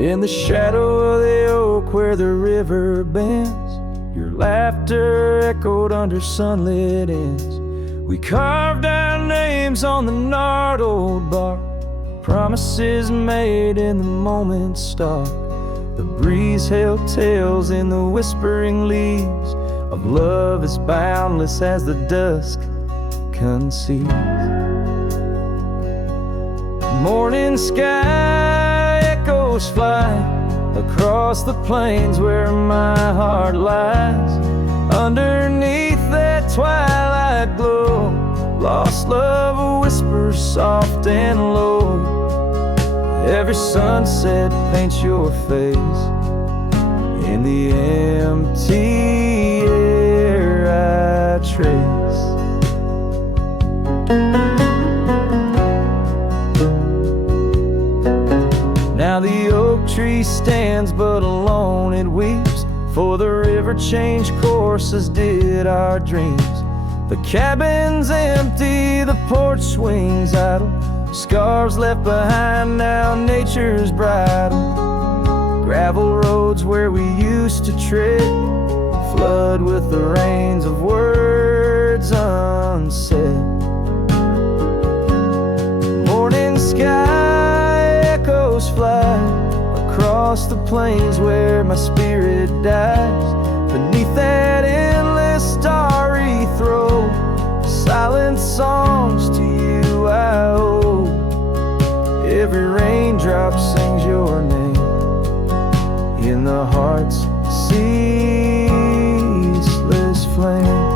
In the shadow of the oak where the river bends, your laughter echoed under sunlit ends. We carved our names on the gnarled old bark, promises made in the moment's start. The breeze held tales in the whispering leaves of love as boundless as the dusk conceives. Morning sky echoes fly across the plains where my heart lies. Underneath that twilight glow, lost love whispers soft and low. Every sunset paints your face in the empty air I trace. Now the oak tree stands but alone it weeps, for the river changed courses did our dreams. The cabin's empty, the porch swings idle, scars left behind now nature's bridle. Gravel roads where we used to tread flood with the rains of words unsaid. Morning sky echoes fly across the plains where my spirit dies. Beneath that endless starry throw, silent songs to you I owe. Every raindrop sings your name in the heart's ceaseless flame.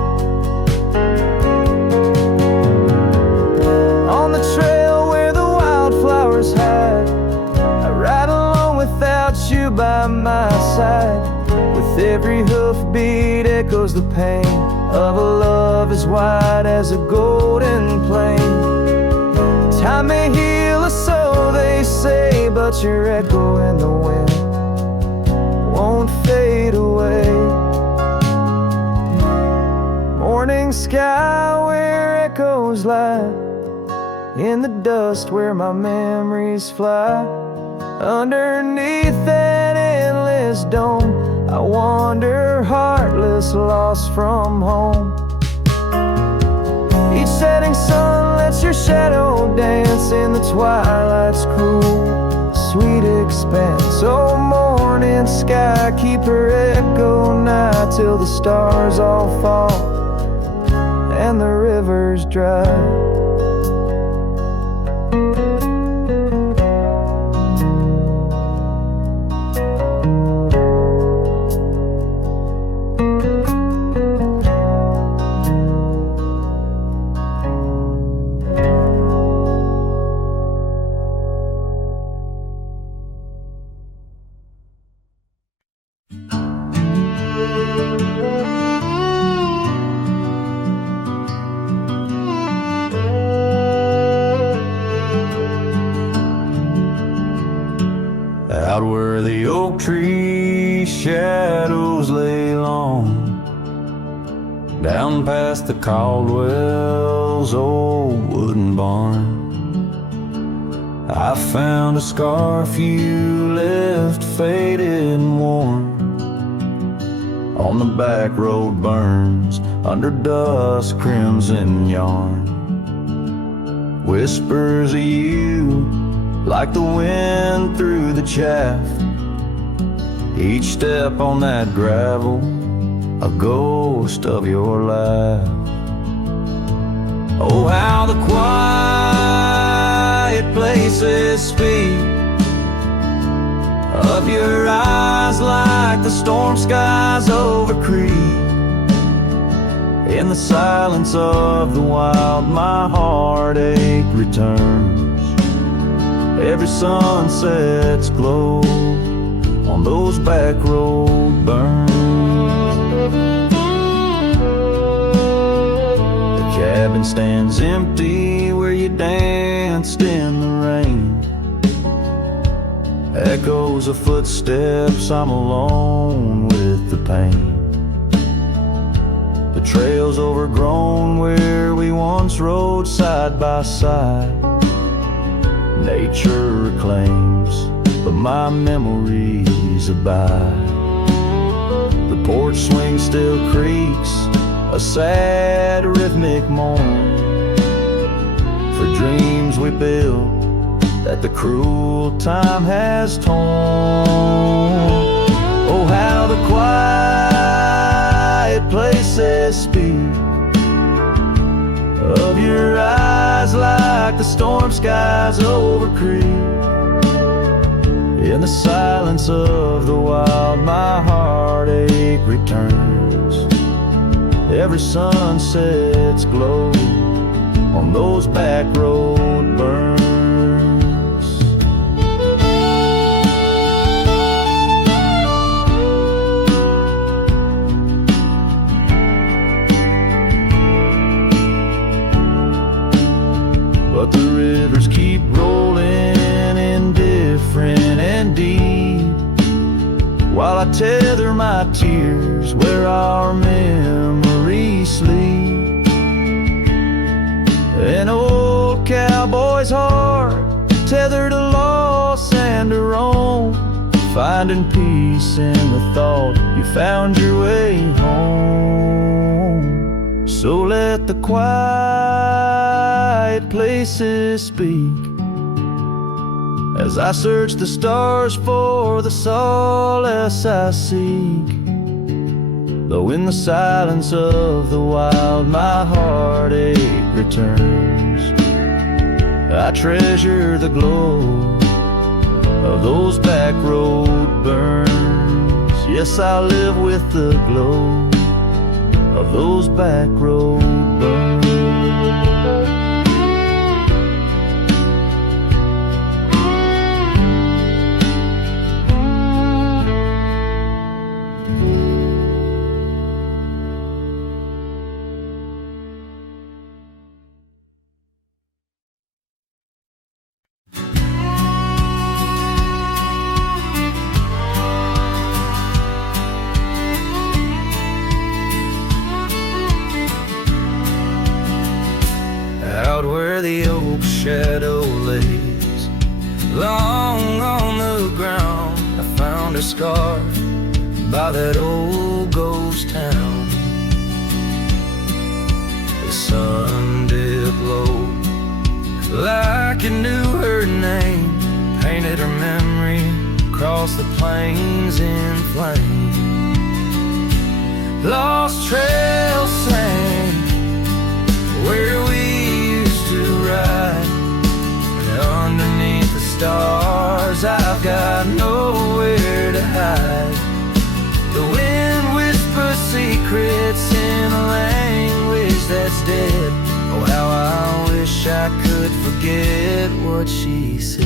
On the trail where the wildflowers hide, I ride along without you by my side. With every hoofbeat echoes the pain of a love as wide as a golden plain. Time may heal us, so they say, but your echo in the wind won't fade away. Morning sky where echoes lie, in the dust where my memories fly. Underneath that endless dome, I wander heartless, lost from home. Each setting sun lets your shadow dance in the twilight's cruel, sweet expanse. Oh, morning sky, keep her echo nigh till the stars all fall and the rivers dry. Out where the oak tree shadows lay long, down past the Caldwell's old wooden barn, I found a scarf you left faded and worn. On the back road burns under dust crimson yarn, whispers of you like the wind through the chaff. Each step on that gravel, a ghost of your laugh. Oh, how the quiet places speak of your eyes like the storm skies over Crete. In the silence of the wild, my heartache returns. Every sunset's glow on those back road burns. The cabin stands empty where you danced in the rain. Echoes of footsteps, I'm alone with the pain. The trail's overgrown where we once rode side by side. Nature reclaims, but my memories abide. The porch swing still creaks, a sad rhythmic mourn for dreams we built that the cruel time has torn. Oh, how the quiet places speak of your eyes like the storm skies over creek. In the silence of the wild, my heartache returns. Every sunset's glow on those back road burns. But the rivers keep rolling, indifferent and deep, while I tether my tears where our memories sleep. An old cowboy's heart tethered to loss and to roam, finding peace in the thought you found your way home. So let the quiet places speak as I search the stars for the solace I seek. Though in the silence of the wild my heartache returns, I treasure the glow of those back road burns. Yes, I live with the glow of those back road burns. Out where the oak shadow lays long on the ground, I found a scar by that old ghost town. The sun dipped low like it knew her name, painted her memory across the plains in flame. Lost trails sang where we to ride, and underneath the stars I've got nowhere to hide. The wind whispers secrets in a language that's dead. Oh, how I wish I could forget what she said.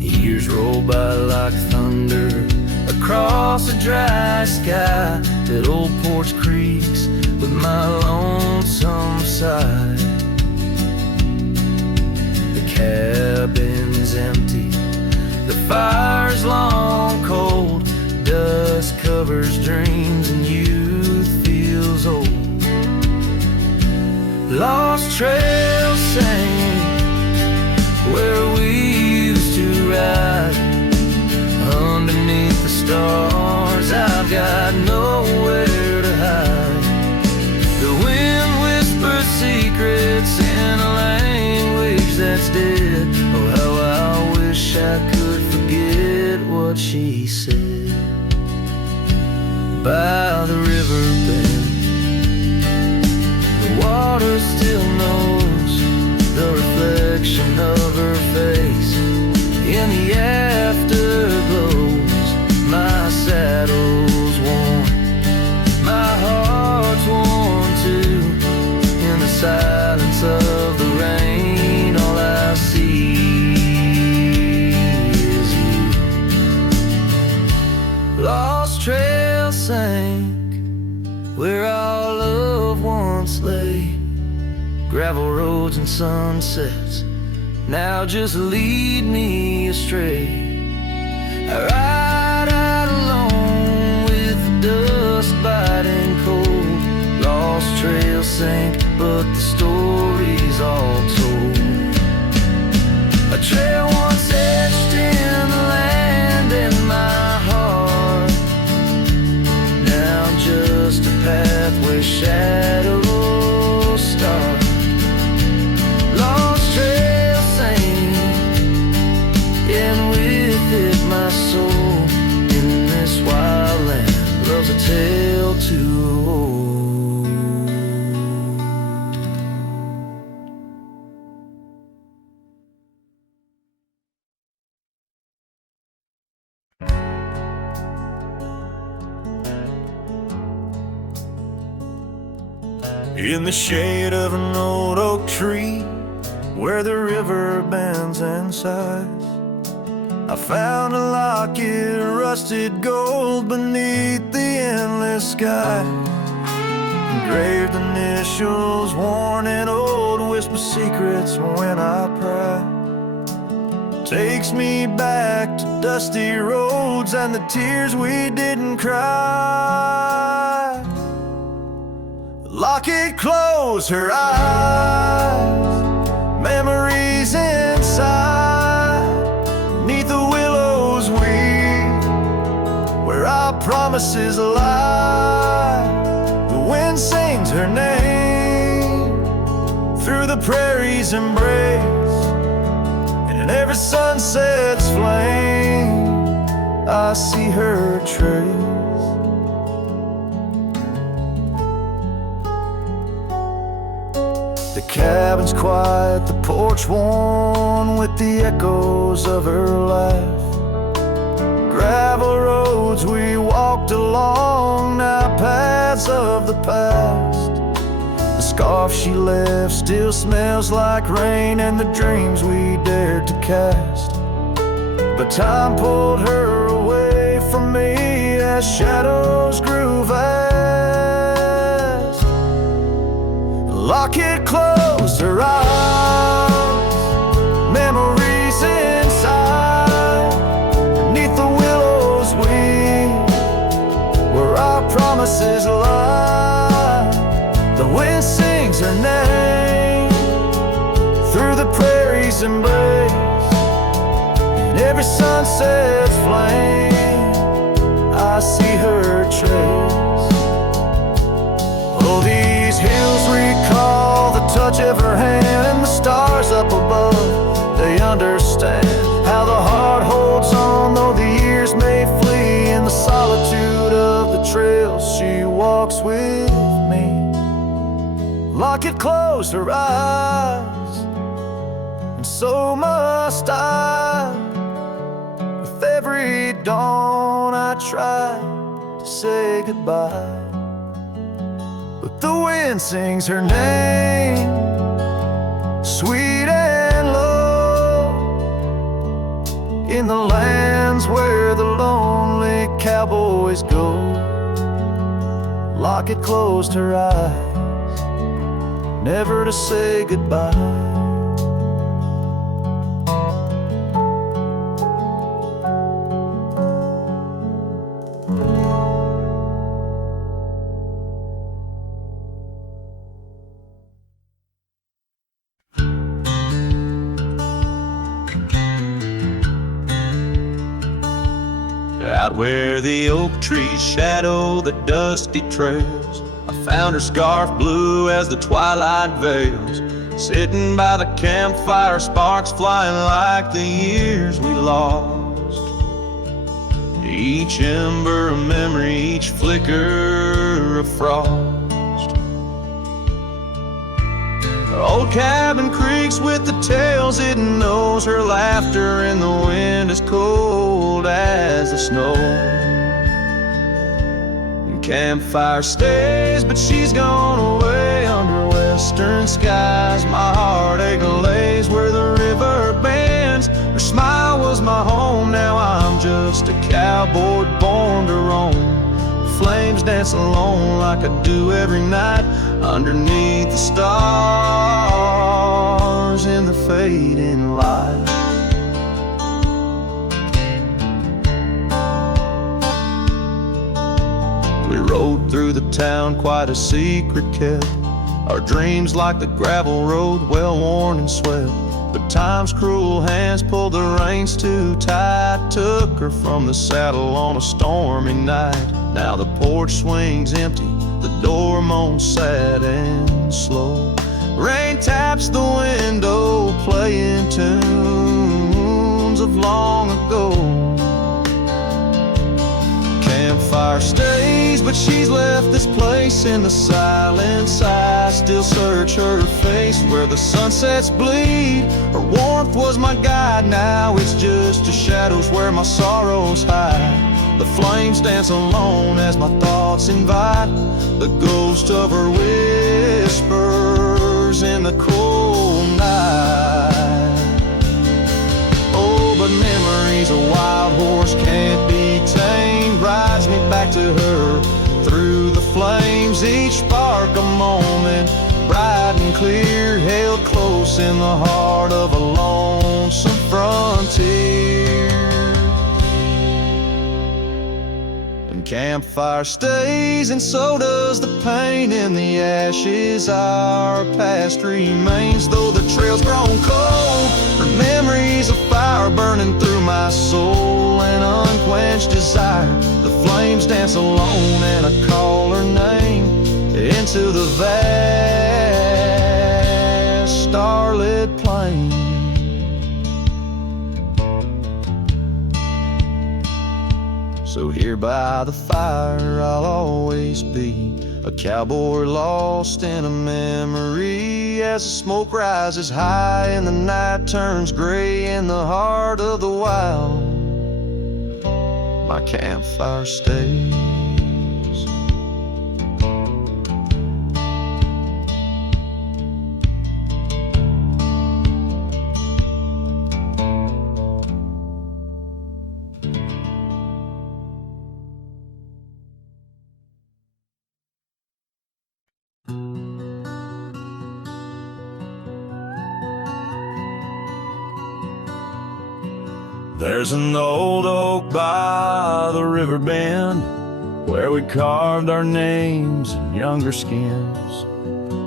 Years roll by like thunder across a dry sky. That old porch creaks with my lonesome side. The cabin's empty, the fire's long cold, dust covers dreams and youth feels old. Lost trails sing where we used to ride, underneath the stars I've got nowhere to hide. The wind whispers secrets in a language that's dead. Oh, how I wish I could forget what she said. By the river bend, the water still knows the reflection of her face in the afterglows. My saddle's worn, my heart's worn too. In the silence of the rain, all I see is you. Lost trail sank where our love once lay. Gravel roads and sunsets now just lead me astray. I ride out alone with the dust biting cold. Lost trails sink, but the story's all In the shade of an old oak tree, where the river bends and sighs, I found a locket of rusted gold beneath the endless sky. Engraved initials, worn and old, whisper secrets when I pry. Takes me back to dusty roads and the tears we didn't cry. The locket closed her eyes, memories inside, beneath the willows weep, where our promises lie. The wind sings her name through the prairie's embrace, and in every sunset's flame I see her trace. The cabin's quiet, the porch worn with the echoes of her life. Gravel roads we walked along, now paths of the past. The scarf she left still smells like rain and the dreams we dared to cast. But time pulled her away from me as shadows grew vast. The locket closed her eyes, memories inside, beneath the willows weep, where our promises lie. The wind sings her name through the prairie's embrace, in every sunset's flame I see her trace. Oh, these hills recall the touch of her hand, and the stars up above, they understand how the heart holds on, though the years may flee. In the solitude of the trails she walks with me. Locket closed her eyes, and so must I. With every dawn I try to say goodbye, but the wind sings her name, sweet and low, in the lands where the lonely cowboys go. Locket closed her eyes, never to say goodbye. Out where the oak trees shadow the dusty trails, I found her scarf blue as the twilight veils. Sitting by the campfire, sparks flying like the years we lost. Each ember a memory, each flicker a frost. Her old cabin creaks with the tales it knows, her laughter in the wind as cold as the snow. Campfire stays, but she's gone away under western skies. My heartache lays where the river bends. Her smile was my home, now I'm just a cowboy born to roam. Flames dance alone like I do every night, underneath the stars in the fading light. We rode through the town, quite a secret kept. Our dreams like the gravel road, well worn and swept. But time's cruel hands pulled the reins too tight, took her from the saddle on a stormy night. Now the porch swings empty, the door moans sad and slow. Rain taps the window, playing tunes of long ago. Campfire stays, but she's left this place in the silence. I still search her face where the sunsets bleed. Her warmth was my guide, now it's just the shadows where my sorrows hide. The flames dance alone as my thoughts invite the ghost of her whispers in the cold night. Oh, but memories a wild horse can't be tamed rides me back to her through the flames, each spark a moment bright and clear, held close in the heart of a lonesome frontier. And campfire stays, and so does the pain in the ashes. Our past remains, though the trail's grown cold. Her memories of fire burning through my soul, an unquenched desire. The flames dance alone, and I call her name into the vast starlit plain. So here by the fire I'll always be, a cowboy lost in a memory. As the smoke rises high and the night turns gray in the heart of the wild, my campfire stays. There's an old oak by the river bend where we carved our names in younger skins.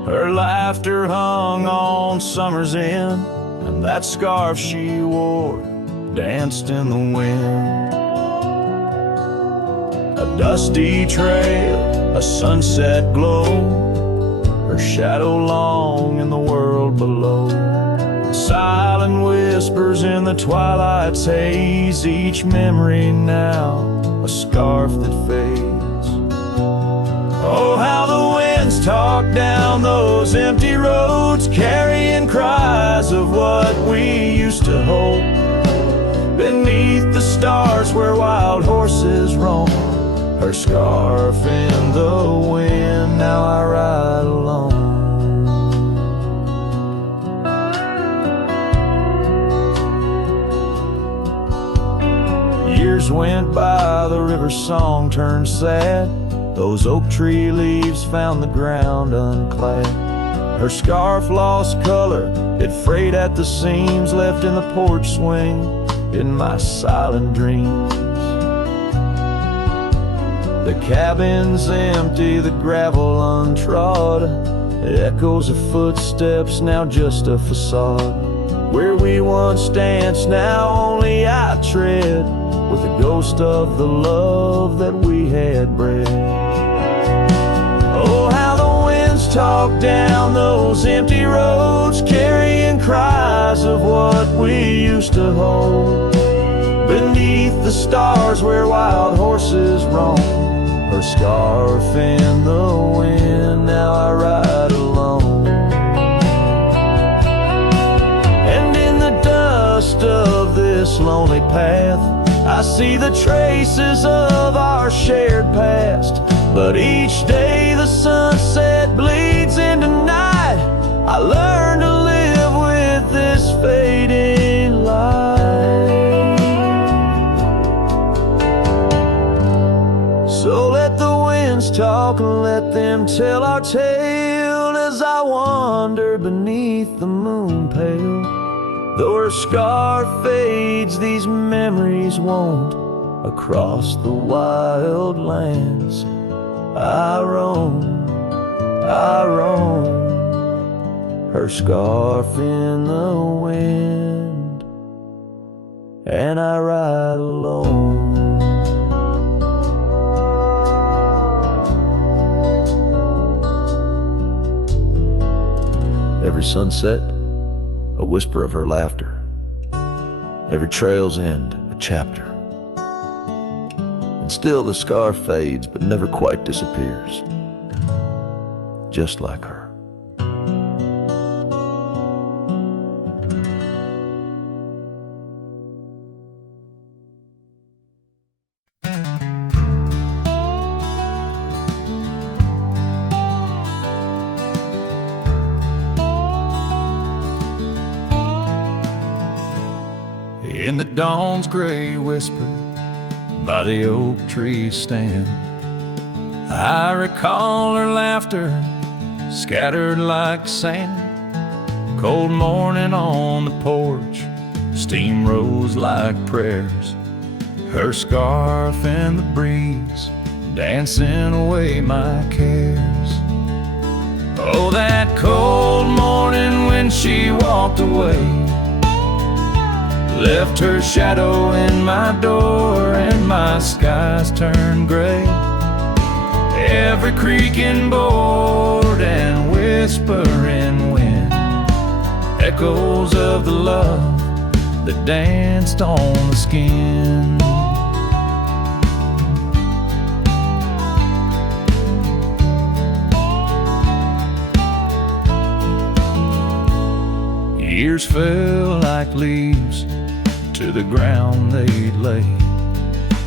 Her laughter hung on summer's end, and that scarf she wore danced in the wind. A dusty trail, a sunset glow, her shadow long in the world below. Silent whispers in the twilight's haze, each memory now a scarf that fades. Oh, how the winds talk down those empty roads, carrying cries of what we used to hold. Beneath the stars where wild horses roam, her scarf in the wind, now I ride alone. Years went by, the river song turned sad. Those oak tree leaves found the ground unclad. Her scarf lost color, it frayed at the seams, left in the porch swing in my silent dreams. The cabin's empty, the gravel untrod, echoes of footsteps, now just a facade. Where we once danced, now only I tread, with the ghost of the love that we had bred. Oh, how the winds talk down those empty roads, carrying cries of what we used to hold. Beneath the stars where wild horses roam, her scarf in the wind, now I ride alone. And in the dust of this lonely path, I see the traces of our shared past. But each day the sunset bleeds into night, I learn to live with this fading light. So let the winds talk and let them tell our tale, as I wander beneath the moon pale. Though her scarf fades, these memories won't. Across the wild lands I roam, her scarf in the wind, and I ride alone. Every sunset, a whisper of her laughter. Every trail's end, a chapter. And still the scar fades, but never quite disappears. Just like her. in the dawn's gray whisper by the oak tree stand. I recall her laughter scattered like sand. Cold morning on the porch, steam rose like prayers. Her scarf in the breeze, dancing away my cares. Oh, that cold morning when she walked away, left her shadow in my door and my skies turned gray. Every creaking board and whispering wind, echoes of the love that danced on the skin. Years fell like leaves to the ground they'd lay.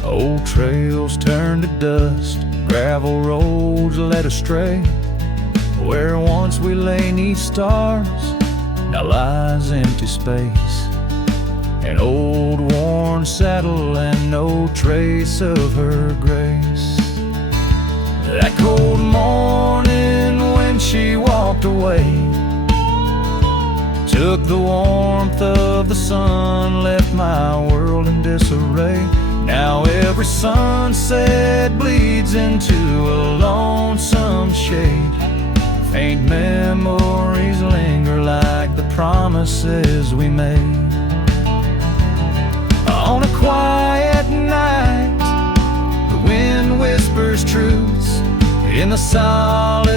Old trails turned to dust, gravel roads led astray. Where once we lay 'neath stars, now lies empty space. An old worn saddle and no trace of her grace. That cold morning when she walked away, took the warmth of the sun, left my world in disarray. Now every sunset bleeds into a lonesome shade. Faint memories linger like the promises we made. On a quiet night, the wind whispers truths. In the solitude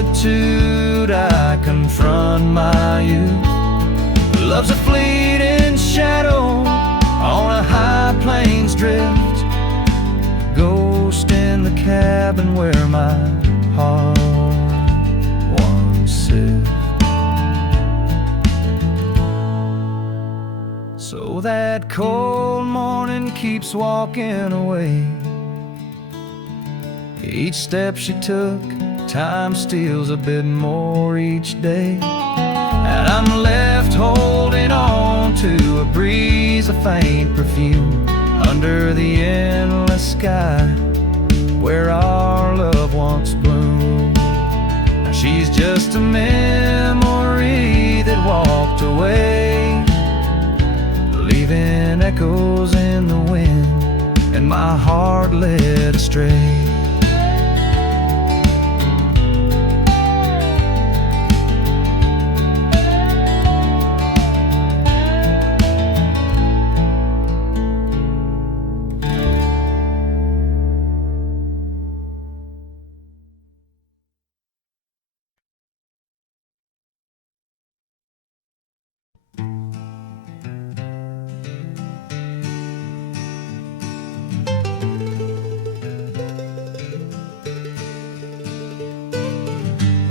I confront my youth. Love's a fleeting shadow on a high plains drift, ghost in the cabin where my heart once sit. So that cold morning keeps walking away. Each step she took, time steals a bit more each day. And I'm left holding on to a breeze, a faint perfume, under the endless sky where our love once bloomed. Now she's just a memory that walked away, leaving echoes in the wind and my heart led astray.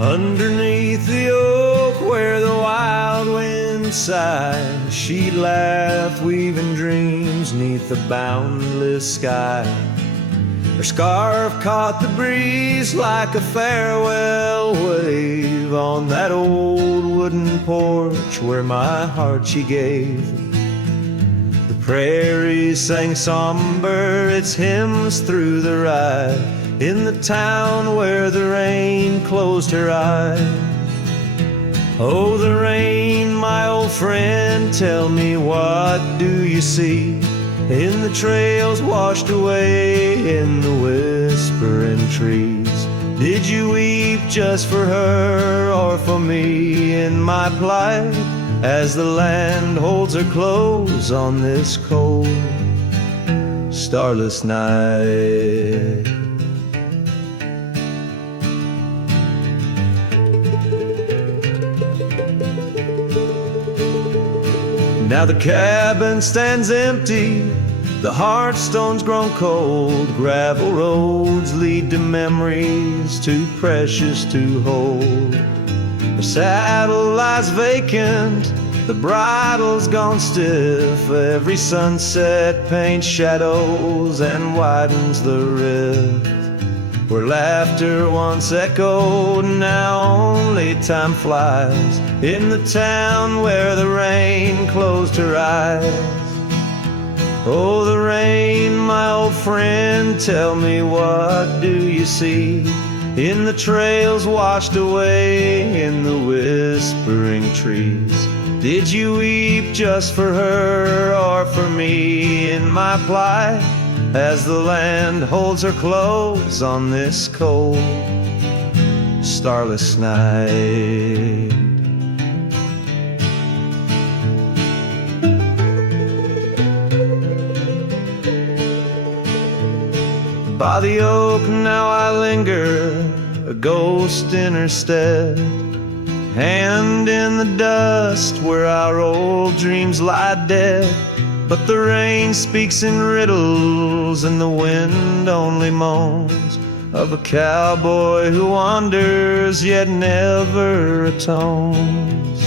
Underneath the oak where the wild wind sighs, she'd laugh, weaving dreams 'neath the boundless sky. Her scarf caught the breeze like a farewell wave on that old wooden porch where my heart she gave. The prairies sang somber its hymns through the ride, in the town where the rain closed her eyes. Oh, the rain, my old friend, tell me, what do you see in the trails washed away in the whispering trees? Did you weep just for her or for me in my plight, as the land holds her close on this cold, starless night? Now the cabin stands empty, the hearthstone's grown cold. Gravel roads lead to memories too precious to hold. The saddle lies vacant, the bridle's gone stiff. Every sunset paints shadows and widens the rift. Where laughter once echoed, now only time flies. In the town where the rain closed her eyes, Oh, the rain, my old friend, tell me, what do you see in the trails washed away in the whispering trees? Did you weep just for her or for me in my plight, as the land holds her close on this cold, starless night? By the oak now I linger, a ghost in her stead, hand in the dust where our old dreams lie dead. But the rain speaks in riddles and the wind only moans of a cowboy who wanders yet never atones.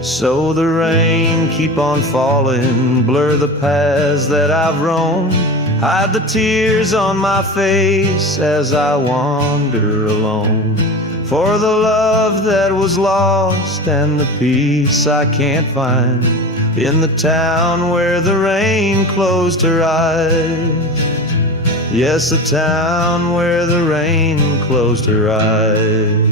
So the rain keep on falling, blur the paths that I've roamed, hide the tears on my face as I wander alone. For the love that was lost and the peace I can't find in the town where the rain closed her eyes. Yes, the town where the rain closed her eyes.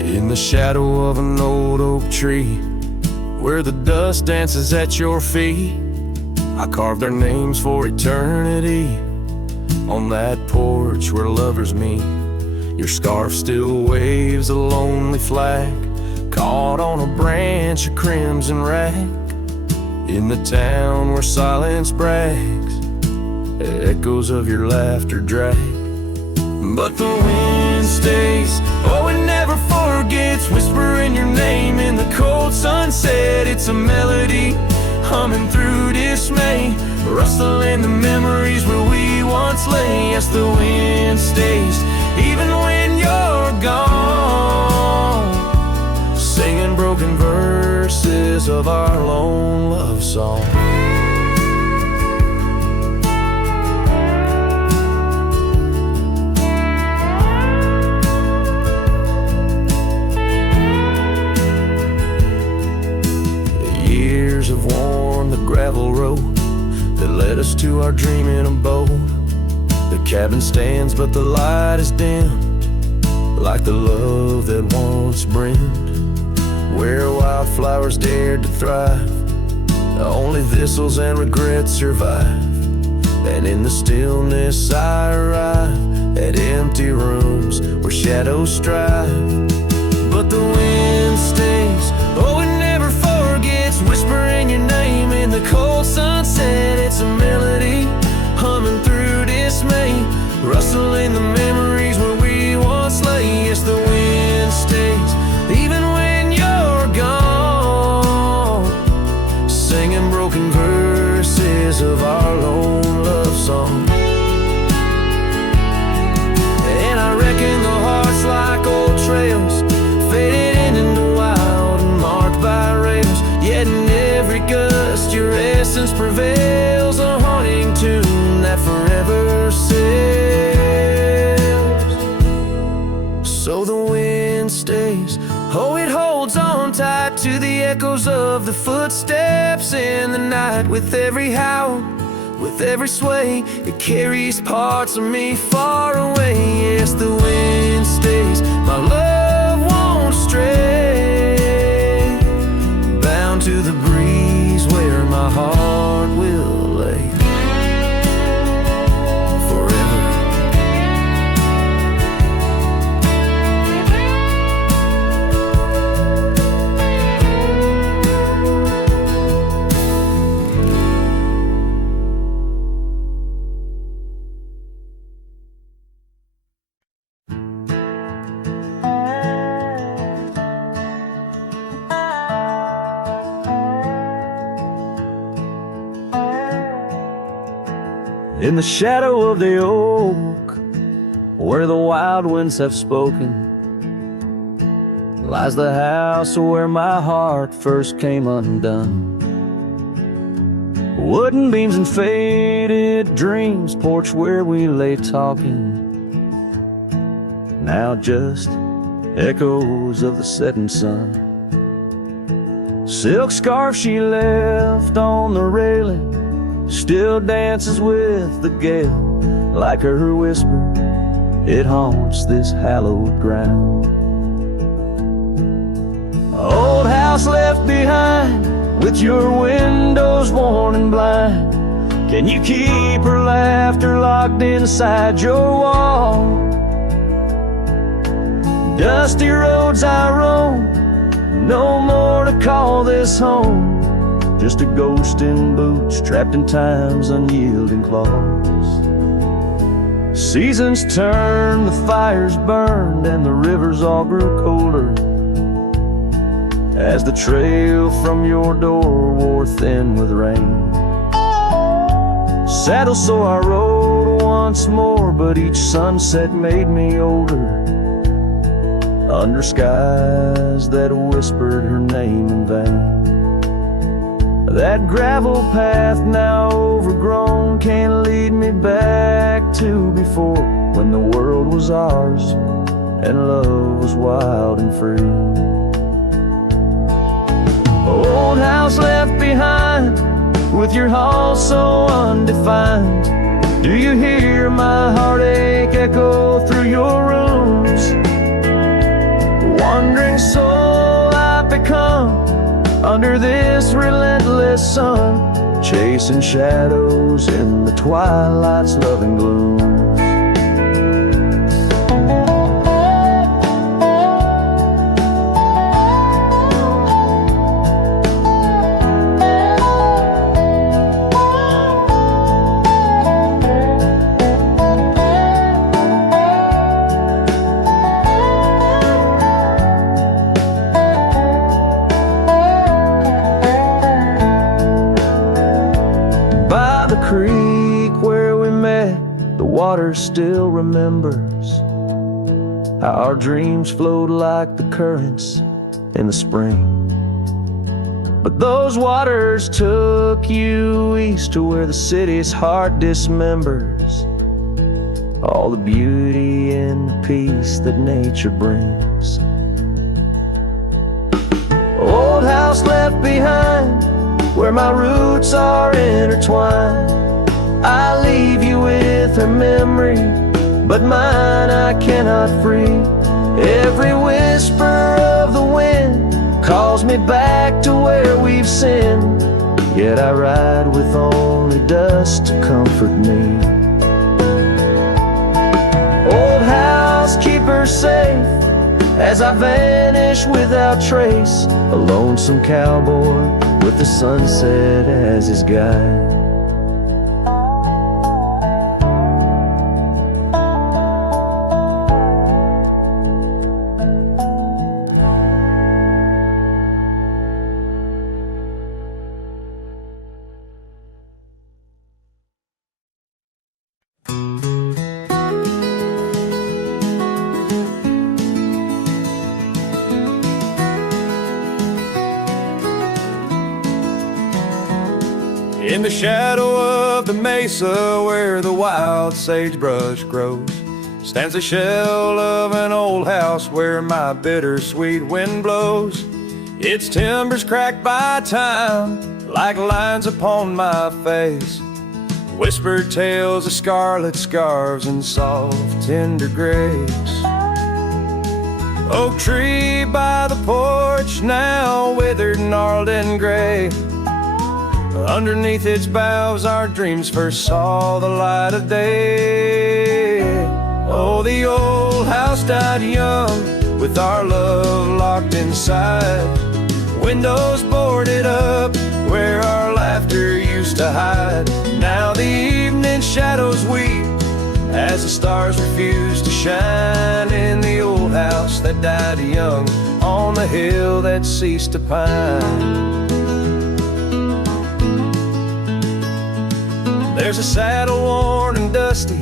In the shadow of an old oak tree, where the dust dances at your feet, I carved our names for eternity on that porch where lovers meet. Your scarf still waves a lonely flag, caught on a branch of crimson rag, in the town where silence brags, echoes of your laughter drag. But the wind stays, oh, it never forgets, whispering your name in the cold sunset. It's a melody humming through dismay, rustling the memories where we once lay. Yes, the wind stays, even when you're gone, singing broken verses of our lone love song. Have worn the gravel road that led us to our dreaming abode. The cabin stands, but the light is dimmed, like the love that once brimmed, where wildflowers dared to thrive. Only thistles and regrets survive, and in the stillness I arrive at empty rooms where shadows strive. But the wind stays, oh, it never forgets, whispering your name in the cold sunset. It's a melody humming through dismay, rustling the memories where we once lay. Yes, the wind stays, even when you're gone, singing broken verses of our lone love song. And I reckon the heart's like old trails, faded into wild and marked by rails. Yet in every gust your essence prevails, a haunting tune that forever sails. So the wind stays, oh, it holds on tight to the echoes of the footsteps in the night. With every howl, with every sway, it carries parts of me far away. Yes, the wind stays, my love won't stray, bound to the breeze where my heart will lay forever. In the shadow of the oak, where the wild winds have spoken, lies the house where my heart first came undone. Wooden beams and faded dreams, porch where we lay talking, now just echoes of the setting sun. Silk scarf she left on the railing still dances with the gale. Like her whisper, it haunts this hallowed ground. Old house left behind, with your windows worn and blind. Can you keep her laughter locked inside your wall? Dusty roads I roam, no more to call this home. Just a ghost in boots, trapped in time's unyielding claws. Seasons turned, the fires burned, and the rivers all grew colder, as the trail from your door wore thin with rain. Saddle sore I rode once more, but each sunset made me older, under skies that whispered her name in vain. That gravel path now overgrown can't lead me back to before, when the world was ours and love was wild and free. Old house left behind, with your hall so undefined. Do you hear my heartache echo through your rooms? Wandering soul I've become, under this relentless sun, chasing shadows in the twilight's loving gloom. Water still remembers how our dreams flowed like the currents in the spring. But those waters took you east to where the city's heart dismembers all the beauty and peace that nature brings. Old house left behind, where my roots are intertwined. I leave you with her memory, but mine I cannot free. Every whisper of the wind calls me back to where we've sinned, yet I ride with only dust to comfort me. Old house, keep her safe as I vanish without trace, a lonesome cowboy with the sunset as his guide. In the shadow of the mesa where the wild sagebrush grows, stands the shell of an old house where my bittersweet wind blows. Its timbers cracked by time, like lines upon my face, whispered tales of scarlet scarves and soft tender grace. Oak tree by the porch, now withered, gnarled and gray. Underneath its boughs our dreams first saw the light of day. Oh, the old house died young, with our love locked inside. Windows boarded up, where our laughter used to hide. Now the evening shadows weep, as the stars refuse to shine in the old house that died young, on the hill that ceased to pine. There's a saddle worn and dusty,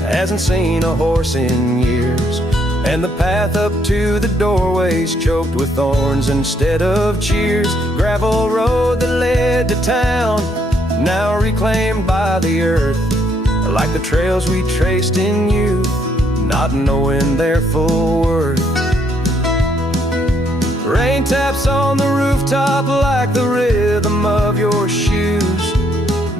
hasn't seen a horse in years, and the path up to the doorway's choked with thorns instead of cheers. Gravel road that led to town, now reclaimed by the earth, like the trails we traced in youth, not knowing their full worth. Rain taps on the rooftop like the rhythm of your shoes,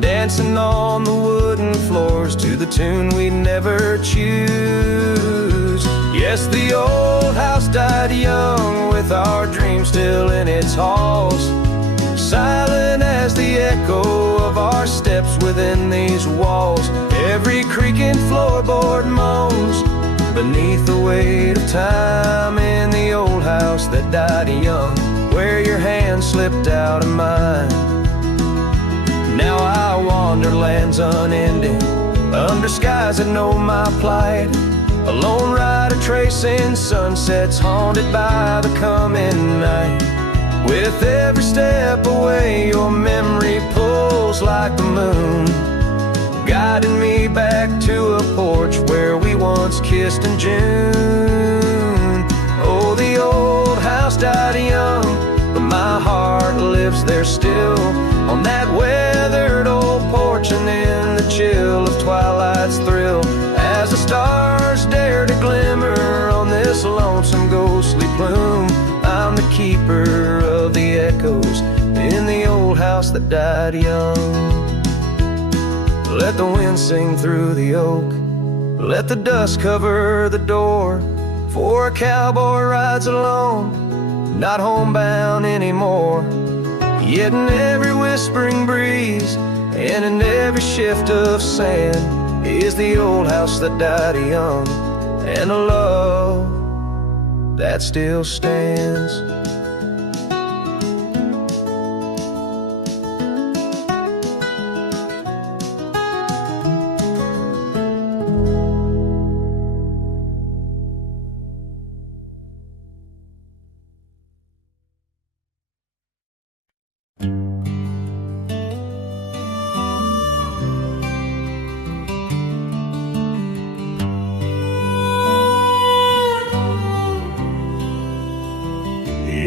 dancing on the wooden floors to the tune we never choose. Yes, the old house died young, with our dreams still in its halls, silent as the echo of our steps within these walls. Every creaking floorboard moans beneath the weight of time in the old house that died young, where your hand slipped out of mine. Now I wander lands unending, under skies that know my plight, a lone rider tracing sunsets haunted by the coming night. With every step away, your memory pulls like the moon, guiding me back to a porch where we once kissed in June. Oh, the old house died young, but my heart lives there still, on that weathered old porch and in the chill of twilight's thrill, as the stars dare to glimmer on this lonesome ghostly plume. I'm the keeper of the echoes in the old house that died young. Let the wind sing through the oak, let the dust cover the door, for a cowboy rides alone, not homebound anymore. Yet in every whispering breeze and in every shift of sand is the old house that died young, and a love that still stands.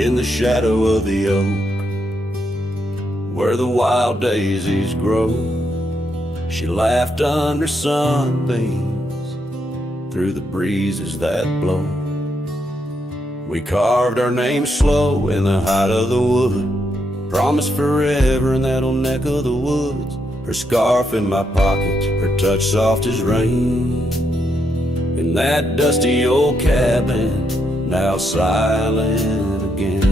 In the shadow of the oak, where the wild daisies grow, she laughed under sunbeams through the breezes that blow. We carved our names slow in the height of the wood, promised forever in that old neck of the woods. Her scarf in my pocket, her touch soft as rain, in that dusty old cabin, now silent again.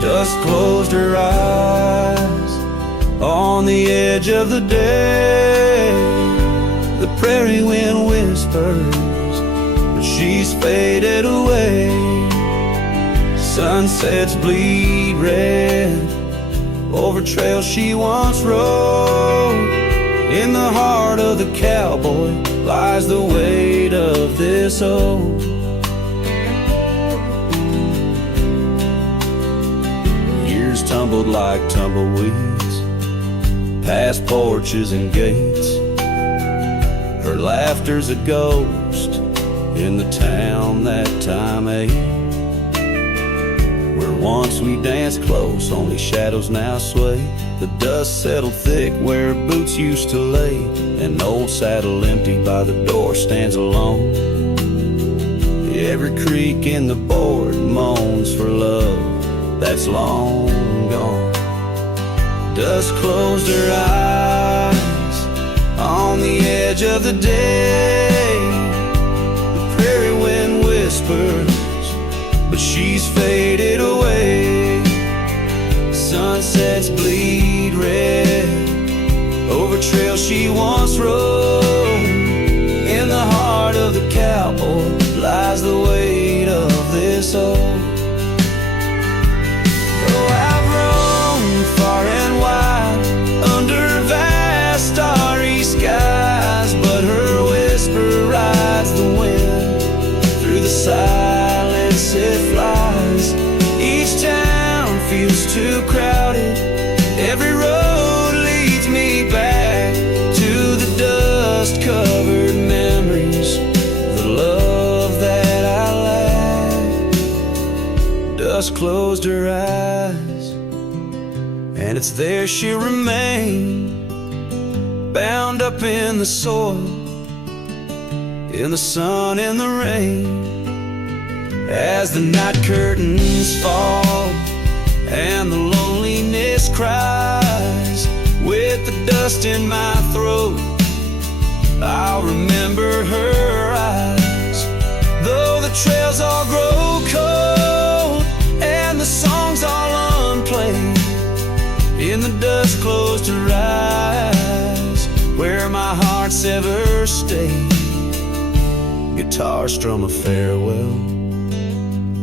Dust closed her eyes on the edge of the day. The prairie wind whispers, but she's faded away. Sunsets bleed red over trails she once rode. In the heart of the cowboy lies the weight of this old. Years tumbled like tumbleweeds past porches and gates. Her laughter's a ghost in the town that time ate, where once we danced close, only shadows now sway. The dust settled thick where boots used to lay. An old saddle empty by the door stands alone. Every creak in the board moans for love that's long gone. Dust closed her eyes on the edge of the day. The prairie wind whispers, but she's faded away. Sunsets bleed red over trails she once rode. In the heart of the cowboy lies the weight of this old. Oh, I've roamed far and wide under vast starry skies, but her whisper rides the wind through the silence it flies. Each town feels too crowded, every road leads me back closed her eyes, and it's there she'll remain, bound up in the soil, in the sun, in the rain. As the night curtains fall and the loneliness cries, with the dust in my throat, I'll remember her eyes. Though the trails all grow cold and the songs all unplayed, in the dust close to rise, where my heart's ever stayed. Guitar strum a farewell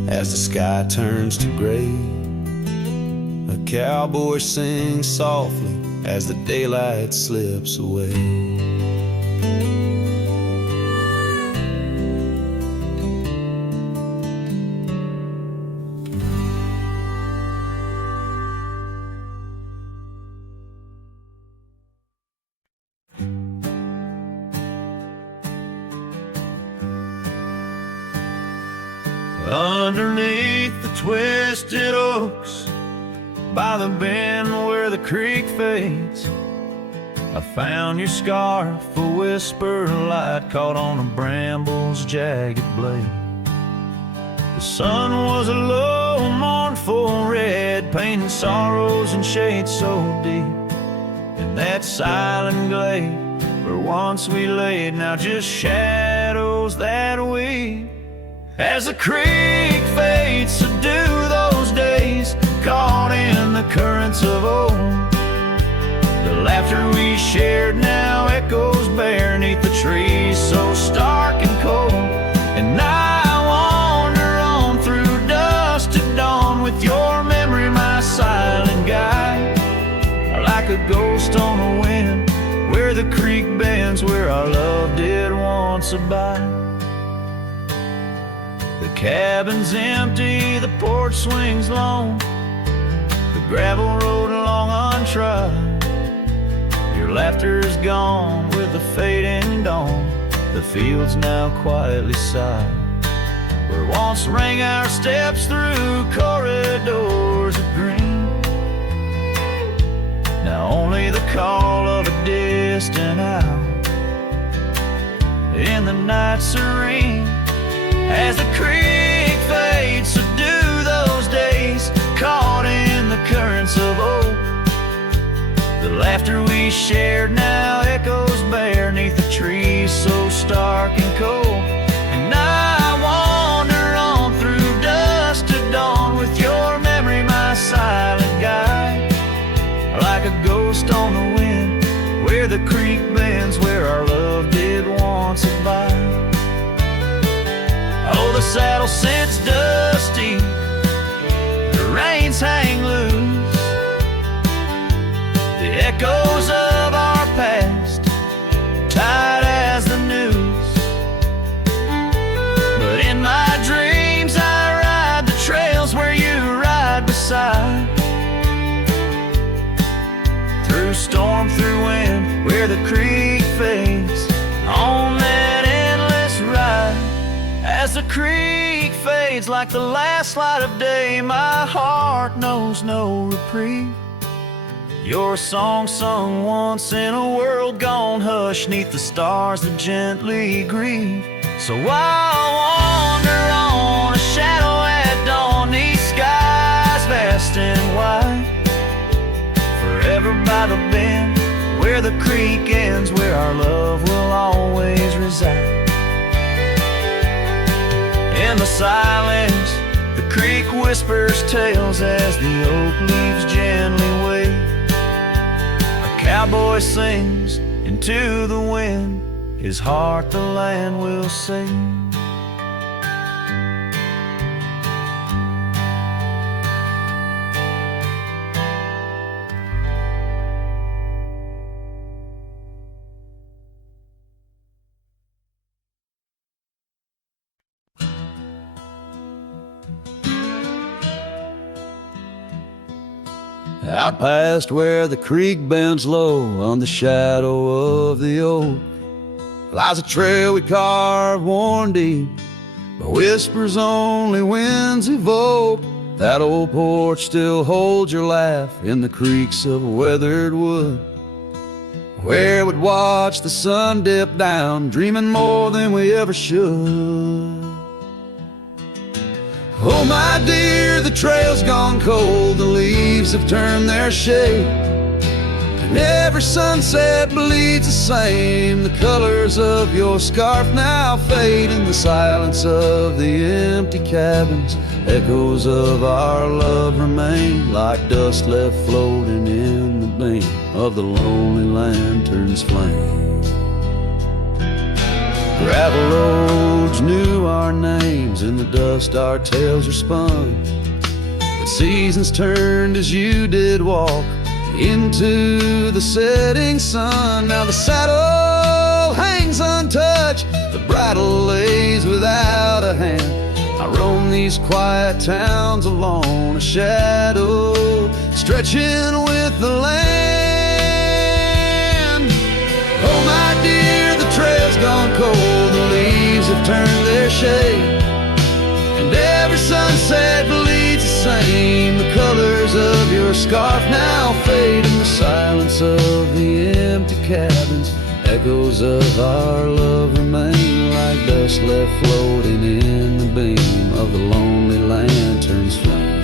as the sky turns to gray. A cowboy sings softly as the daylight slips away. Underneath the twisted oaks, by the bend where the creek fades, I found your scarf, a whisper of light caught on a bramble's jagged blade. The sun was a low, mournful red, painting sorrows in shades so deep. In that silent glade where once we laid, now just shadows that weep. As the creek fades to do those days, caught in the currents of old, the laughter we shared now echoes bare 'neath the trees so stark and cold. And I wander on through dusk to dawn with your memory, my silent guide, like a ghost on the wind where the creek bends, where our love did once abide. The cabin's empty, the porch swings long, the gravel road long untrod. Your laughter's gone with the fading dawn, the fields now quietly sigh. Where once rang our steps through corridors of green, now only the call of a distant owl in the night serene. As the creek fades to do those days, caught in the currents of old, the laughter we shared now echoes bare 'neath the trees so stark and cold. And I wander on through dusk to dawn with your memory, my silent guide, like a ghost on the wind where the creek bends, where our love did once abide. Oh, the saddle sits dusty, the reins hang loose, the echoes of our past tight as the news. But in my dreams I ride the trails where you ride beside, through storm, through wind, where the creek fades, on that endless ride. As the creek fades like the last light of day, my heart knows no reprieve. Your song sung once in a world gone hush, 'neath the stars that gently grieve. So I'll wander on, a shadow at dawn, 'neath skies vast and wide, forever by the bend where the creek ends, where our love will always reside. In the silence, the creek whispers tales as the oak leaves gently wave. A cowboy sings into the wind, his heart the land will sing. Out past where the creek bends low, on the shadow of the oak, lies a trail we carved worn deep, but whispers only winds evoke. That old porch still holds your laugh in the creaks of weathered wood, where we'd watch the sun dip down, dreaming more than we ever should. Oh my dear, the trail's gone cold, the leaves have turned their shade, and every sunset bleeds the same. The colors of your scarf now fade in the silence of the empty cabins. Echoes of our love remain like dust left floating in the beam of the lonely lantern's flame. Gravel roads knew our names, in the dust our tales are spun, but seasons turned as you did walk into the setting sun. Now the saddle hangs untouched, the bridle lays without a hand. I roam these quiet towns alone, a shadow stretching with the land. Oh my dear, the trail's gone cold, the leaves have turned their shade, and every sunset bleeds the same. The colors of your scarf now fade in the silence of the empty cabins. Echoes of our love remain like dust left floating in the beam of the lonely lantern's flame.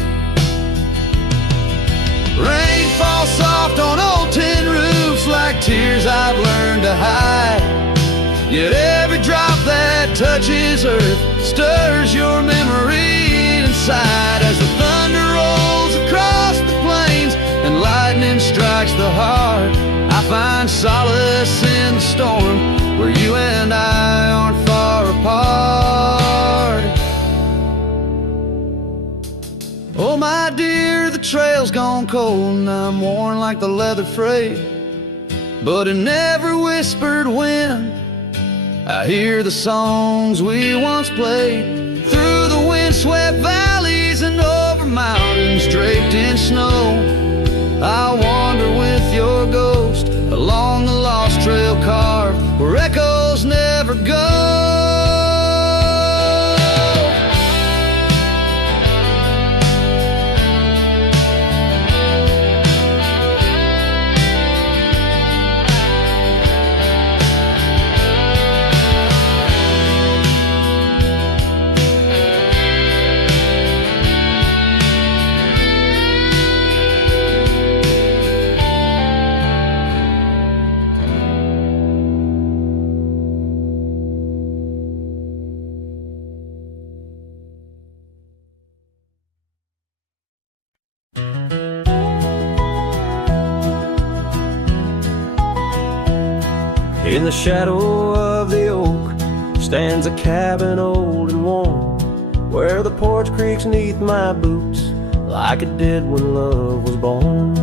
Rain falls soft on old tin roofs like tears I've learned to hide, yet every drop that touches earth stirs your memory inside. As the thunder rolls across the plains and lightning strikes the heart, I find solace in the storm where you and I aren't far apart. Oh my dear, the trail's gone cold and I'm worn like the leather freight, but in every whispered wind I hear the songs we once played. Through the windswept valleys and over mountains draped in snow, I'll wander with your ghost along the lost trail carved where echoes never go. In the shadow of the oak stands a cabin old and warm, where the porch creaks neath my boots like it did when love was born.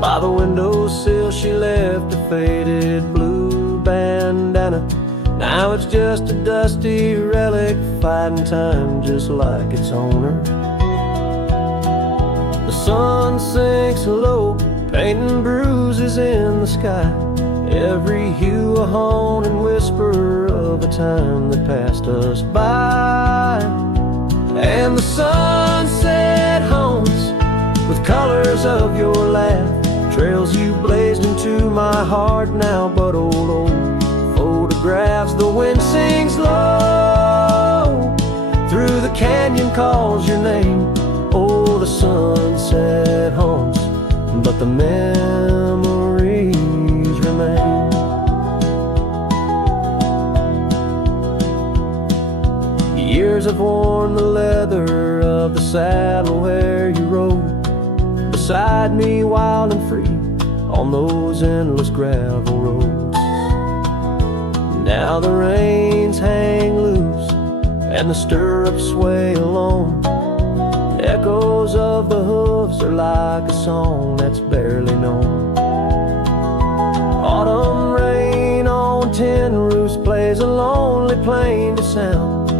By the windowsill she left a faded blue bandana. Now it's just a dusty relic fighting time just like its owner. The sun sinks low, painting bruises in the sky, every hue a haunting whisper of a time that passed us by. And the sunset haunts with colors of your laugh, trails you blazed into my heart now but old photographs. The wind sings low, through the canyon calls your name. Oh, the sunset haunts, but the memories remain. Years have worn the leather of the saddle where you rode beside me wild and free on those endless gravel roads. Now the reins hang loose and the stirrups sway alone. Echoes of the hooves are like a song that's barely known. Autumn rain on tin roofs plays a lonely plaintive sound.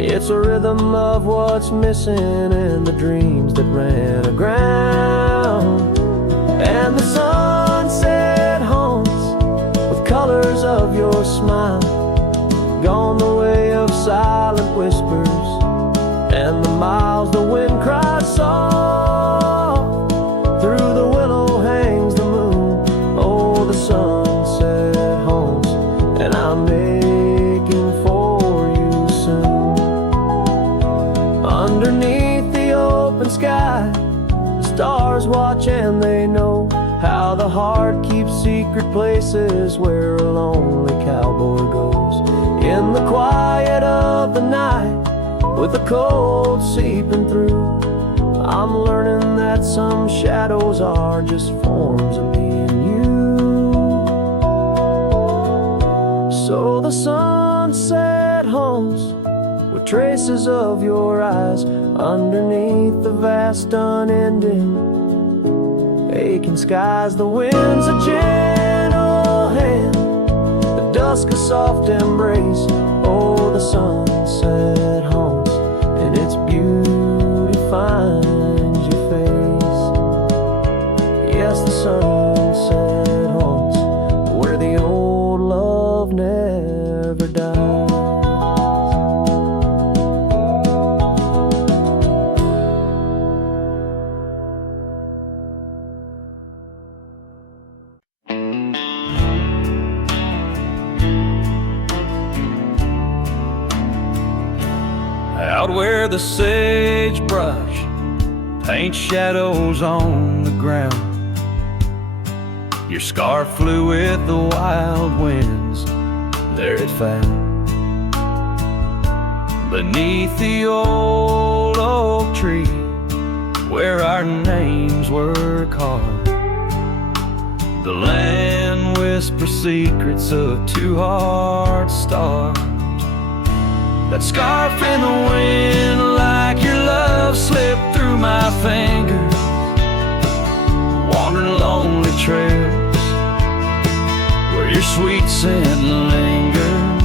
It's a rhythm of what's missing in the dreams that ran aground. And the sunset haunts with colors of your smile, gone the way of silent whispers and the miles the wind cries soft. Through the willow hangs the moon, oh, the sunset homes, and I'm making for you soon. Underneath the open sky, the stars watch and they know how the heart keeps secret places where a lonely cowboy goes. In the quiet of the night, with the cold seeping through, I'm learning that some shadows are just forms of me and you. So the sunset haunts with traces of your eyes underneath the vast unending aching skies. The wind's a gentle hand, the dusk a soft embrace. Oh, the sunset haunts, and its beauty finds your face. Yes, the sunset haunts where the old love never dies. Out where the sagebrush paints shadows on the ground, your scarf flew with the wild winds, there it found. Beneath the old oak tree, where our names were carved, the land whispers secrets of two hearts starved. That scarf in the wind, like your love, slipped through my fingers, wandering lonely trails where your sweet scent lingers.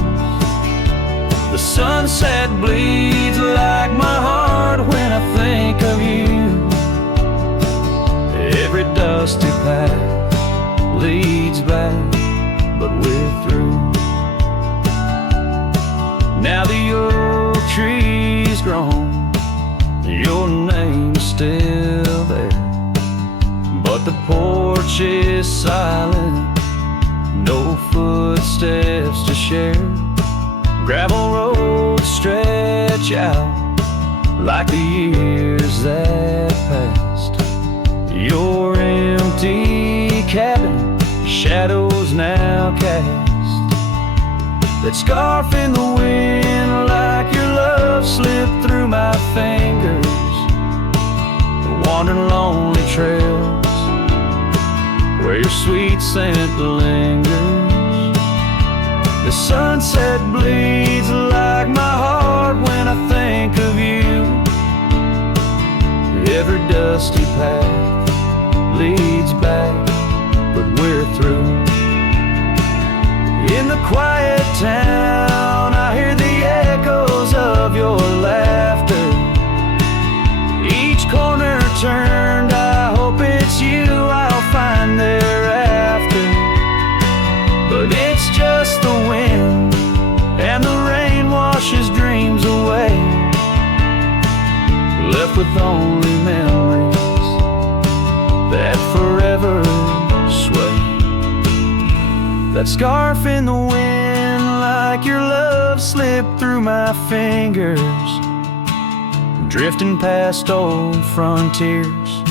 The sunset bleeds like my heart when I think of you. Every dusty path leads back, but we're through. Now the oak tree's grown, your name's still there, but the porch is silent, no footsteps to share. Gravel roads stretch out like the years that passed. Your empty cabin, shadows now cast. That scarf in the wind, like your love, slipped through my fingers, wandering lonely trails where your sweet scent lingers. The sunset bleeds like my heart when I think of you. Every dusty path leads back, but we're through. In the quiet town, I hear the echoes of your laughter. Each corner turned, I hope it's you I'll find thereafter. But it's just the wind, and the rain washes dreams away, left with only memories that forever sway. That scarf in the wind, like your love, slipped through my fingers, drifting past old frontiers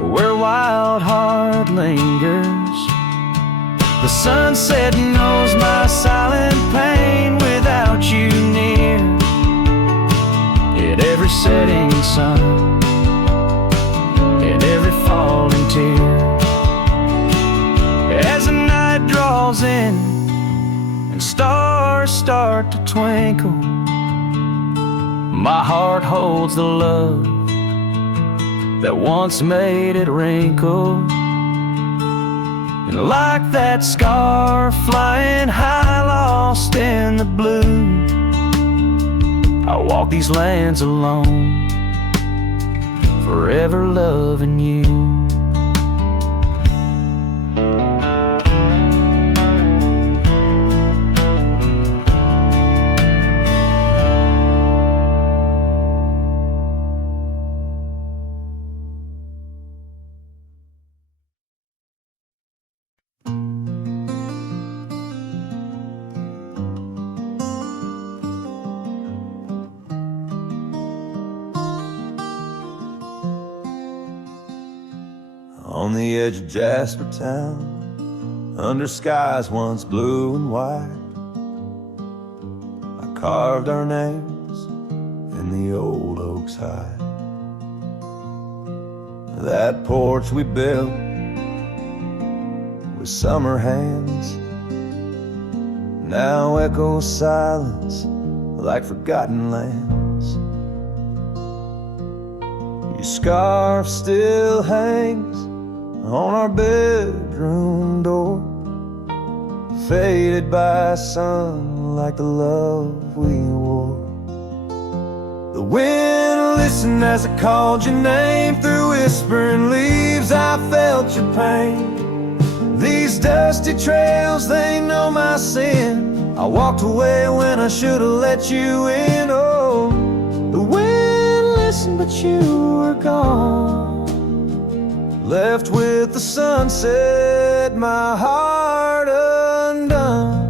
where a wild heart lingers. The sunset knows my silent pain without you near. At every setting sun, in every falling tear, as the night draws in and stars start to twinkle, my heart holds the love that once made it wrinkle. And like that scarf flying high, lost in the blue, I walk these lands alone, forever loving you. On the edge of Jasper Town, under skies once blue and white, I carved our names in the old oak's hide. That porch we built with summer hands now echoes silence like forgotten lands. Your scarf still hangs on our bedroom door, faded by sun like the love we wore. The wind listened as I called your name. Through whispering leaves I felt your pain. These dusty trails, they know my sin. I walked away when I should have let you in. Oh, the wind listened but you were gone, left with the sunset, my heart undone.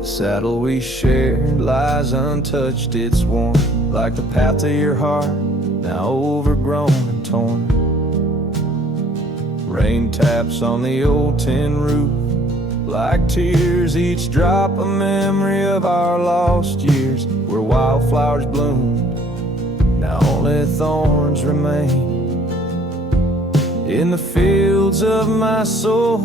The saddle we shared lies untouched, it's worn like the path to your heart, now overgrown and torn. Rain taps on the old tin roof like tears, each drop a memory of our lost years, where wildflowers bloomed, now only thorns remain. In the fields of my soul,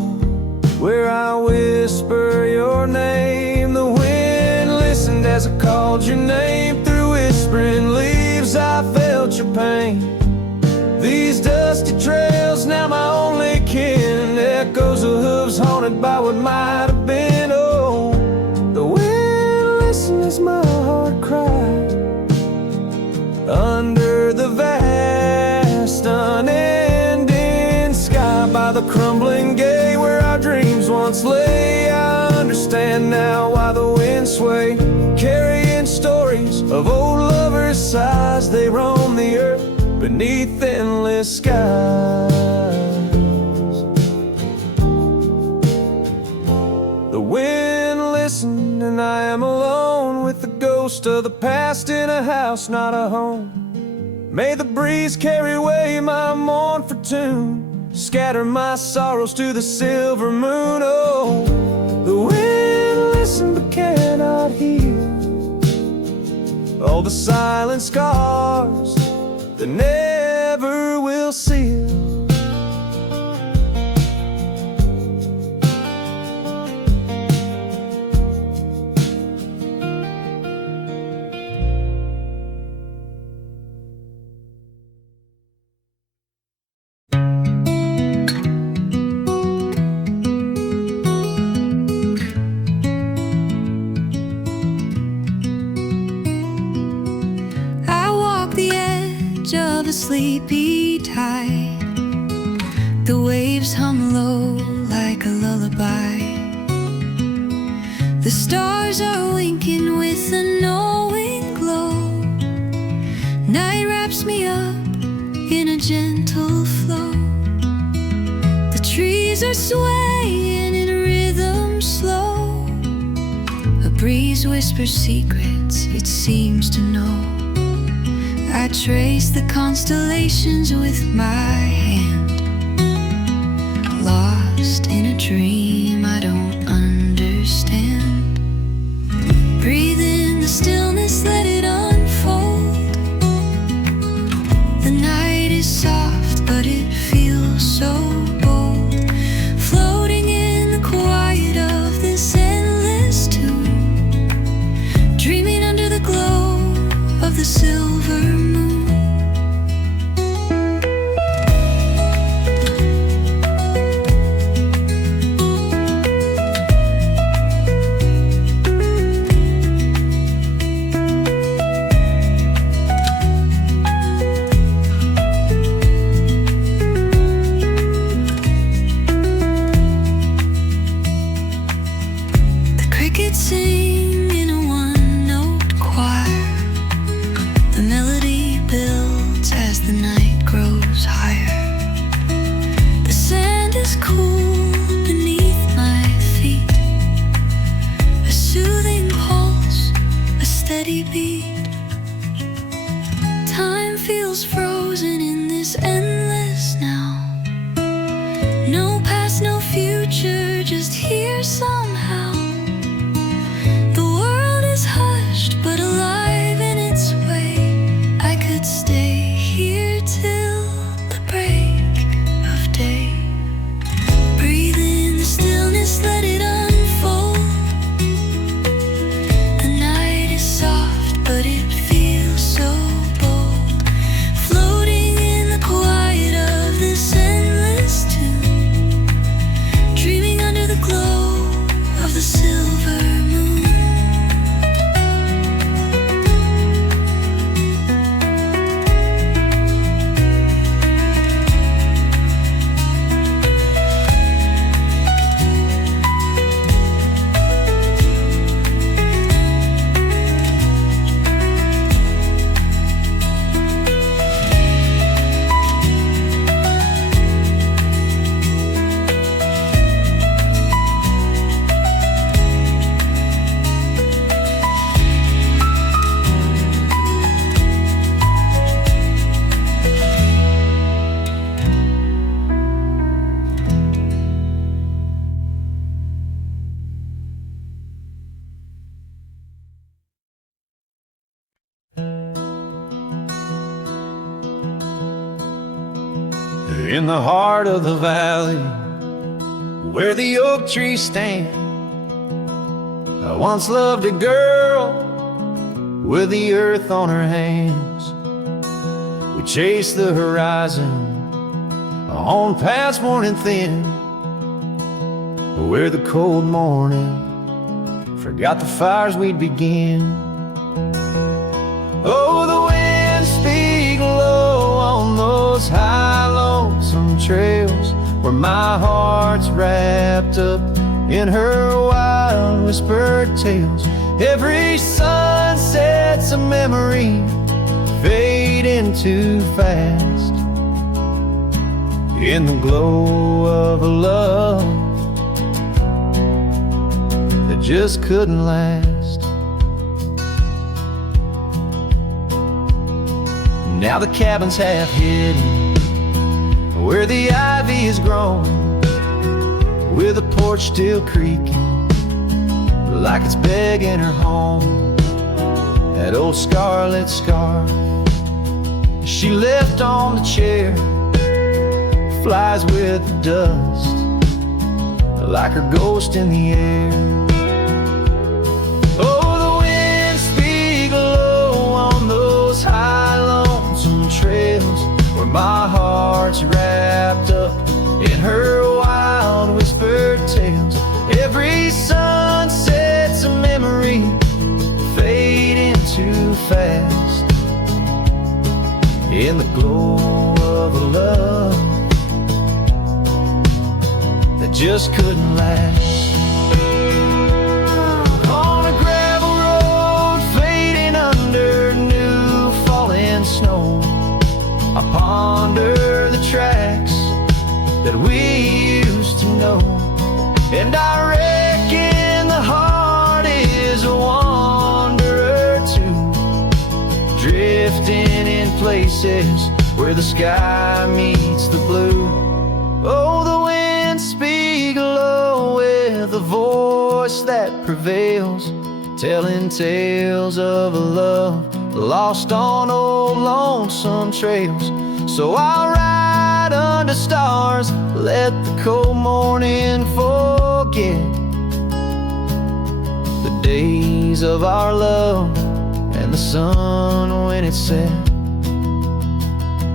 where I whisper your name, the wind listened as I called your name. Through whispering leaves I felt your pain. These dusty trails, now my only kin, echoes of hooves haunted by what might have been. Oh, the wind listened as my heart cried under the vast unending sky. By the crumbling gate where our dreams once lay, I understand now why the wind sway, carrying stories of old lovers' sighs. They roam the earth beneath endless skies. The wind listened and I am alone with the ghost of the past in a house, not a home. May the breeze carry away my mournful tune, scatter my sorrows to the silver moon. Oh, the wind listened but cannot hear all the silent scars that never will seal. Of a sleepy tide, the waves hum low like a lullaby. The stars are winking with a knowing glow. Night wraps me up in a gentle flow. The trees are swaying in rhythm slow. A breeze whispers secrets it seems to know. I trace the constellations with my hand, lost in a dream I don't understand. Breathe in the stillness, let it unfold. The night is soft, but it feels so bold, floating in the quiet of this endless tune, dreaming under the glow of the silver moon. In the heart of the valley, where the oak trees stand, I once loved a girl with the earth on her hands. We chased the horizon on past morning thin, where the cold morning forgot the fires we'd begin. Oh, the winds speak low on those high, lonesome trails, where my heart's wrapped up in her wild, whispered tales. Every sunset's a memory fading too fast, in the glow of a love that just couldn't last. Now the cabin's half hidden where the ivy is grown, with the porch still creaking like it's begging her home. That old scarlet scarf she left on the chair flies with the dust like her ghost in the air. Oh, the winds speak low on those high, lonesome trails, where my heart's wrapped up in her wild, whispered tales. Every sunset's a memory fading too fast, in the glow of a love that just couldn't last. On a gravel road fading under new falling snow, I ponder the tracks that we used to know, and I reckon the heart is a wanderer too, drifting in places where the sky meets the blue. Oh, the winds speak low with a voice that prevails, telling tales of a love lost on old lonesome trails. So I'll ride under stars, let the cold morning forget the days of our love and the sun when it set,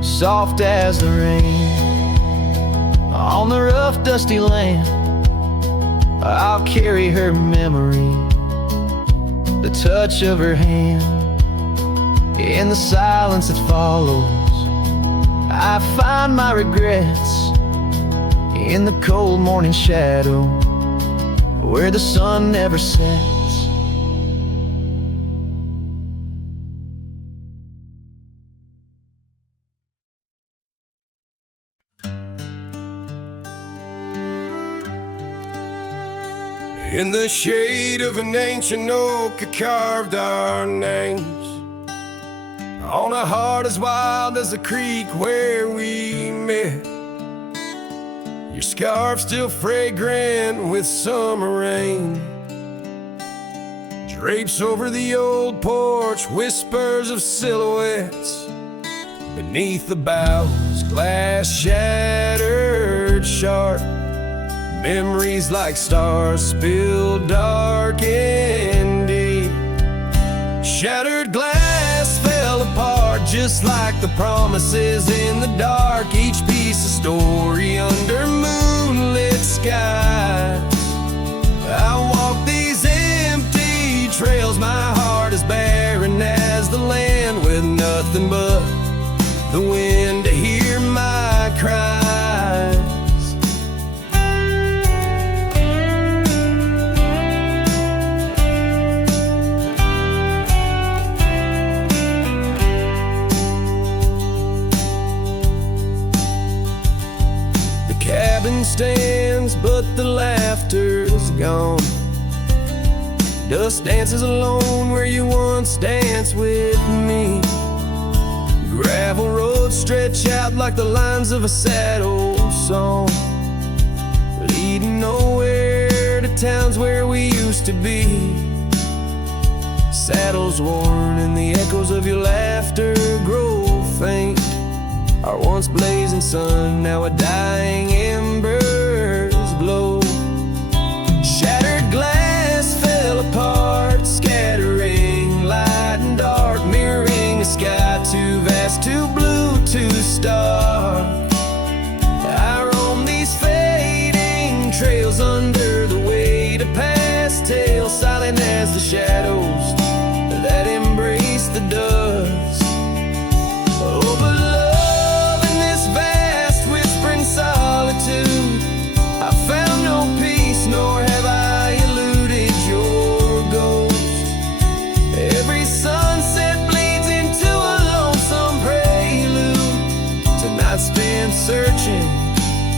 soft as the rain on the rough dusty land. I'll carry her memory, the touch of her hand, in the silence that follows. I find my regrets in the cold morning shadow, where the sun never sets. In the shade of an ancient oak, I carved our names on a heart as wild as the creek where we met. Your scarf still fragrant with summer rain drapes over the old porch, whispers of silhouettes beneath the boughs, glass shattered sharp. Memories like stars spilled dark and deep. Shattered glass fell apart just like the promises in the dark. Each piece a story under moonlit skies. I walk these empty trails, my heart is barren as the land, with nothing but the wind to hear my cries. Stands, but the laughter's gone. Dust dances alone where you once danced with me. Gravel roads stretch out like the lines of a sad old song, leading nowhere to towns where we used to be. Saddles worn and the echoes of your laughter grow faint. Our once blazing sun, now a dying embers glow. Shattered glass fell apart, scattering light and dark, mirroring a sky too vast, too blue, too stark. I roam these fading trails under the weight of past tales, silent as the shadows that embrace the dust. Oh, but love in this vast whispering solitude, I found no peace, nor have I eluded your ghost. Every sunset bleeds into a lonesome prelude, tonight spent searching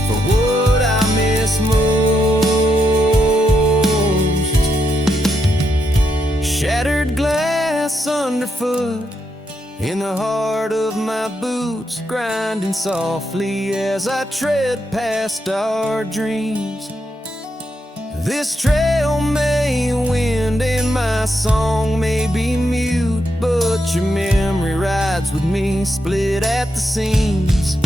for what I miss most. Shattered glass underfoot, in the heart of my boots, grinding softly as I tread past our dreams. This trail may wind and my song may be mute, but your memory rides with me, split at the seams.